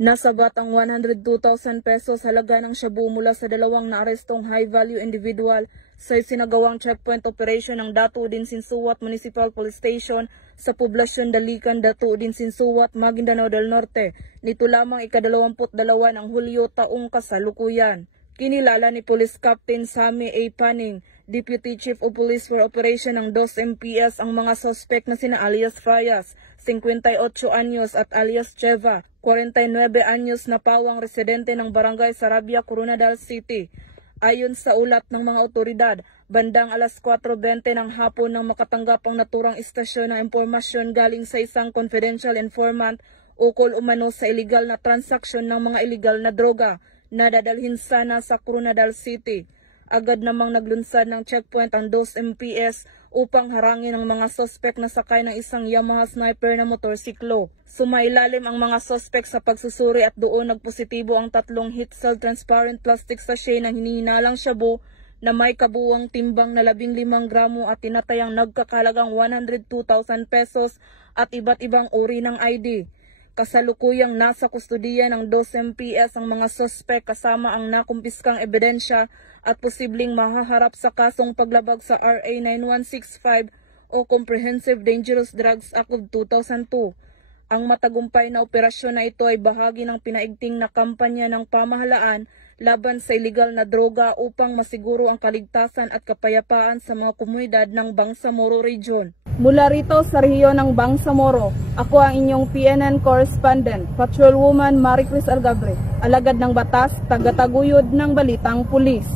Nasabat ang 102,000 pesos halaga ng shabu mula sa dalawang naarestong high-value individual sa isinagawang checkpoint operation ng Datu Udin Sinsuat Municipal Police Station sa poblasyon Dalican, Datu Udin Sinsuat, Maguindanao del Norte, nito lamang ika-22 ng Hulyo taong kasalukuyan. Kinilala ni Police Captain Sammy A. Paning, Deputy Chief of Police for Operation ng 2 MPS ang mga suspect na sina alias Fayas, 58 anyos at alias Cheva, 49 anyos na pawang residente ng Barangay Sarabia, Coronadal City. Ayon sa ulat ng mga otoridad, bandang alas 4:20 ng hapon nang makatanggap ang naturang istasyon ng impormasyon galing sa isang confidential informant ukol umano sa illegal na transaksyon ng mga illegal na droga na dadalhin sana sa Coronadal City. Agad namang naglunsad ng checkpoint ang 2 MPS upang harangin ang mga suspect na sakay ng isang Yamaha Sniper na motorsiklo. Sumailalim ang mga suspect sa pagsusuri at doon nagpositibo ang 3 heat cell transparent plastic sachet na hinihinalang shabu na may kabuuang timbang na 15 gramo at tinatayang nagkakalagang 102,000 pesos at iba't ibang uri ng ID. Kasalukuyang nasa kustudiya ng 2 MPS ang mga suspect kasama ang nakumpiskang ebidensya at posibleng mahaharap sa kasong paglabag sa RA 9165 o Comprehensive Dangerous Drugs Act of 2002. Ang matagumpay na operasyon na ito ay bahagi ng pinaigting na kampanya ng pamahalaan laban sa iligal na droga upang masiguro ang kaligtasan at kapayapaan sa mga komunidad ng Bangsamoro Region. Mula rito sa rehiyon ng Bangsamoro, ako ang inyong PNN correspondent, Patrolwoman Maricris Algabre, alagad ng batas, tagataguyod ng Balitang Pulis.